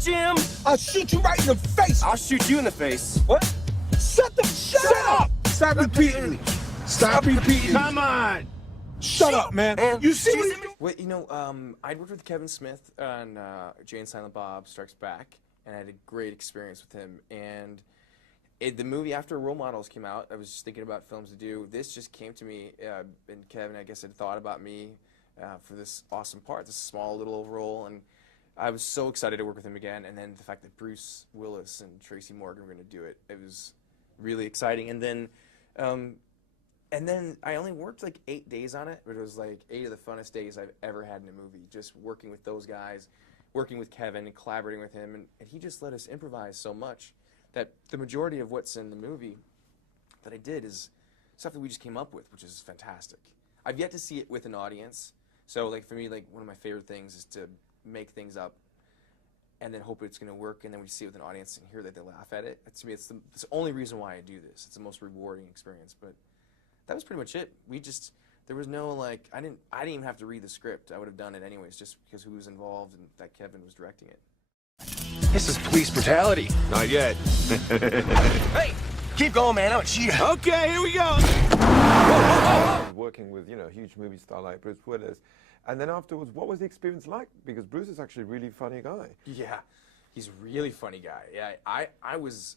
Jim? I'll shoot you right in the face. I'll shoot you in the face. What? Shut up! Stop repeating. Stop repeating. Come on! Shut up, man. You see what he's doing? Wait, you know, I'd worked with Kevin Smith on Jay and Silent Bob Strikes Back, and I had a great experience with him. And the movie after Role Models came out, I was just thinking about films to do. This just came to me, and Kevin, I guess, had thought about me for this awesome part, this small little role, and I was so excited to work with him again. And then the fact that Bruce Willis and Tracy Morgan were going to do it, it was really exciting. And then I only worked like 8 days on it, but it was like 8 of the funnest days I've ever had in a movie, just working with those guys, working with Kevin and collaborating with him, and he just let us improvise so much that the majority of what's in the movie that I did is stuff that we just came up with, which is fantastic. I've yet to see it with an audience, so like for me, like one of my favorite things is to make things up and then hope it's going to work, and then we see it with an audience and hear that they laugh at it. To me, it's the only reason why I do this. It's the most rewarding experience, but that was pretty much it. There was no, like, I didn't even have to read the script. I would have done it anyways, just because who was involved and that Kevin was directing it. This is police brutality. Not yet. Hey, keep going, man. I'm a cheater. Okay, here we go. Working with, a huge movie star like Bruce Willis. And then afterwards, what was the experience like? Because Bruce is actually a really funny guy. Yeah, he's a really funny guy. Yeah, I was,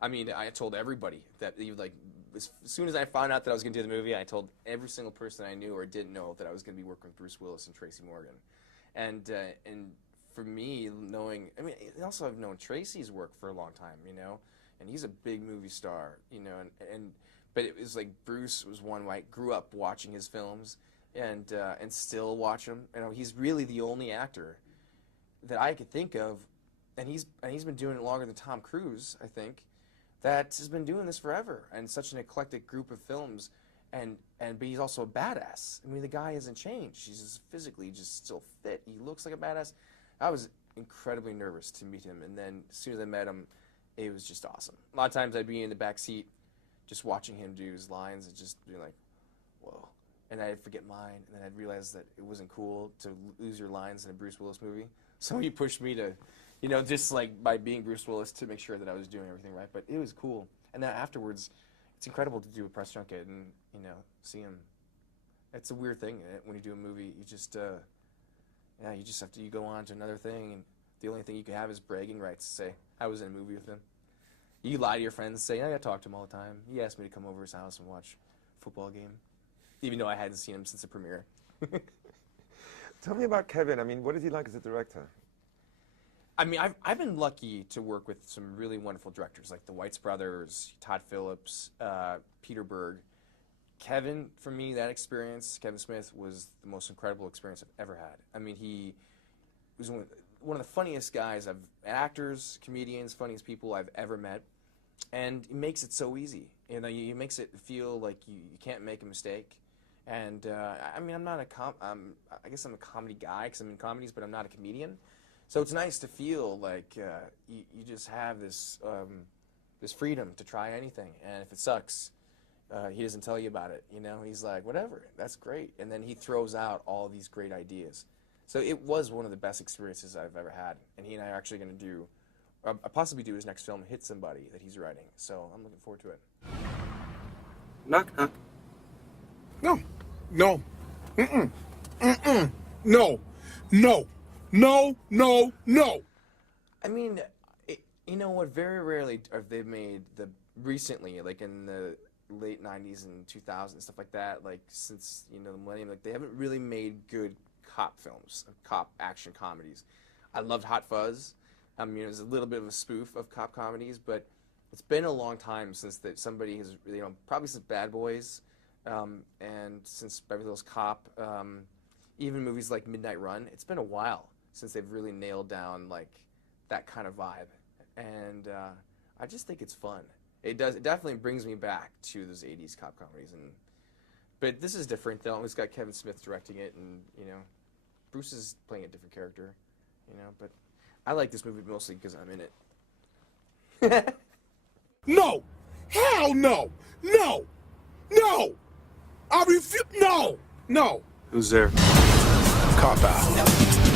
I told everybody that, like, as soon as I found out that I was going to do the movie, I told every single person I knew or didn't know that I was going to be working with Bruce Willis and Tracy Morgan. And for me, also I've known Tracy's work for a long time, and he's a big movie star, but it was like Bruce was one where I grew up watching his films and still watch him. He's really the only actor that I could think of, and he's been doing it longer than Tom Cruise, I think, that has been doing this forever, and such an eclectic group of films, but he's also a badass. The guy hasn't changed. He's just physically just still fit. He looks like a badass. I was incredibly nervous to meet him, and then as soon as I met him, it was just awesome. A lot of times I'd be in the back seat just watching him do his lines and just being like, whoa. And I'd forget mine, and then I'd realize that it wasn't cool to lose your lines in a Bruce Willis movie. So he pushed me to, just like by being Bruce Willis to make sure that I was doing everything right. But it was cool. And then afterwards, it's incredible to do a press junket and, see him. It's a weird thing when you do a movie. You just, you go on to another thing, and the only thing you can have is bragging rights to say, I was in a movie with him. You lie to your friends and say, yeah, I talk to him all the time. He asked me to come over his house and watch a football game, even though I hadn't seen him since the premiere. Tell me about Kevin. What is he like as a director? I've been lucky to work with some really wonderful directors, like the Weitz brothers, Todd Phillips, Peter Berg. Kevin, for me, that experience, Kevin Smith, was the most incredible experience I've ever had. He was one of the funniest guys, actors, comedians, funniest people I've ever met, and he makes it so easy. He makes it feel like you can't make a mistake. And I'm not I guess I'm a comedy guy because I'm in comedies, but I'm not a comedian. So it's nice to feel like you just have this freedom to try anything, and if it sucks, he doesn't tell you about it. He's like, whatever, that's great, and then he throws out all these great ideas. So it was one of the best experiences I've ever had, and he and I are actually going to do, possibly do his next film, Hit Somebody, that he's writing. So I'm looking forward to it. Knock, knock. No. No. Mm-mm. Mm-mm. No. No. No, no, no. Very rarely have they made recently, like in the late 90s and 2000s, stuff like that, like since, the millennium, like they haven't really made good cop films, cop action comedies. I loved Hot Fuzz. It was a little bit of a spoof of cop comedies, but it's been a long time since that somebody has, probably since Bad Boys, and since Beverly Hills Cop, even movies like Midnight Run. It's been a while since they've really nailed down like that kind of vibe, and I just think it's fun. It definitely brings me back to those 80s cop comedies, but this is different though. It's got Kevin Smith directing it, and Bruce is playing a different character, but I like this movie mostly because I'm in it. No! Hell no! No! No! I refuse. No! No! Who's there? Cop out.